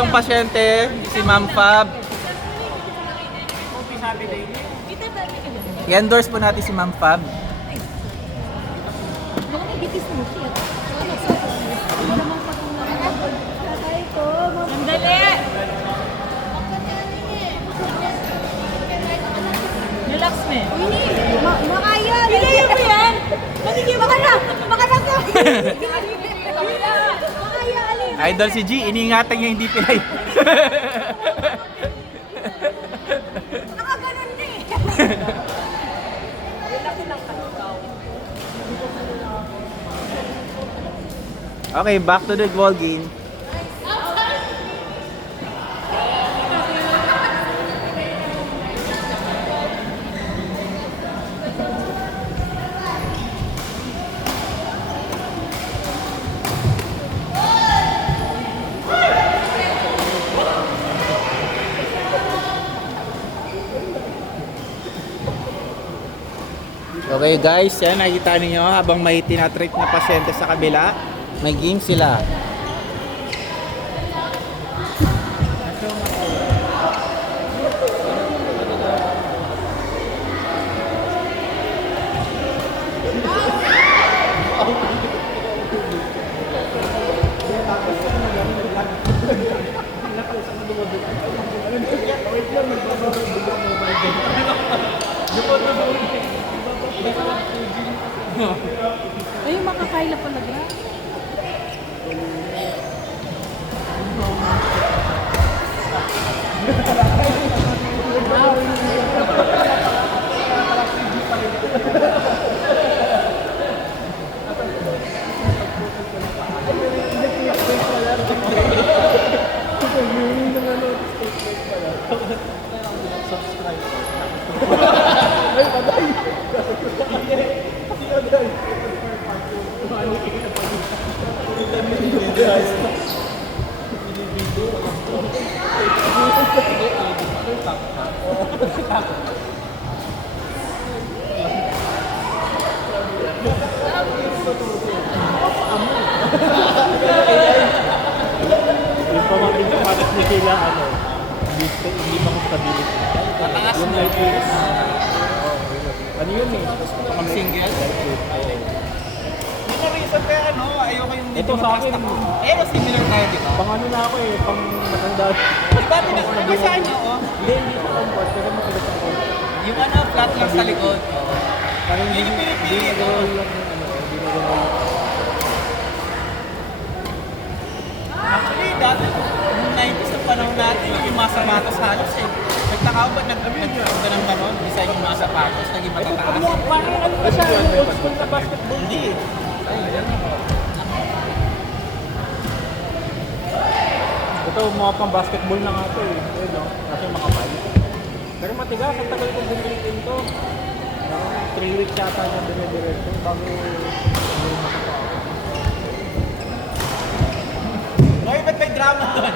Itong pasyente, si Ma'am Fab. I-endorse po natin si Ma'am Fab. Sandali! Relax me. Makaya! Pinayin mo yan! Makaya! Makaya! Makaya! Alin! Idol si G, iniingatan niya hindi pinay. Nakaganon na eh! Okay, back to the ball game. Okay guys, yan nakikita niyo habang may tinatreat na pasyente sa kabila, may game sila. Ay, makakaila talaga. Yung pamangkin ko patas ni sila, hindi makastability. Mataas Yung na. light ano yun eh? Pang single? Yung reason kaya ano, ayoko yung Ito sa akin. Eh, similar tayo, di ba? Pang ano na ako eh, pang matanda. Di ba, pinasahin niyo, oh? Hindi sa comfort, pero matigas ang comfort. Yung ano, flat lang sa likod. Parang Yun yung pinipili, nag-roll lang yung ano, hindi nag-roll. Actually, dati, nung 90s ang panahon natin, yung mga sapatos halos eh. Nagtaka ko ba't nagtaka ng ganon? Design yung mga sapatos, naging matataas. Parang ano na siya, old school na basketball. Hindi. Ito, mga pang basketball na nga ito eh. Ayun no, kasi makapal. Pero matigas, ang tagal kong bumilitin to. 3 weeks yata niya dire-diretso bago makapa ako. Hoy, ba't may drama doon?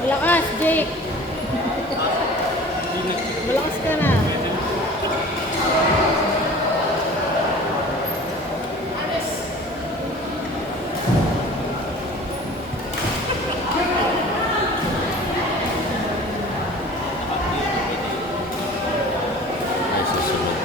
Malakas, Jake. Malakas ka na. Ay, susunod.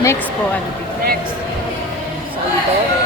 Next po, ano? Next. Solitaire.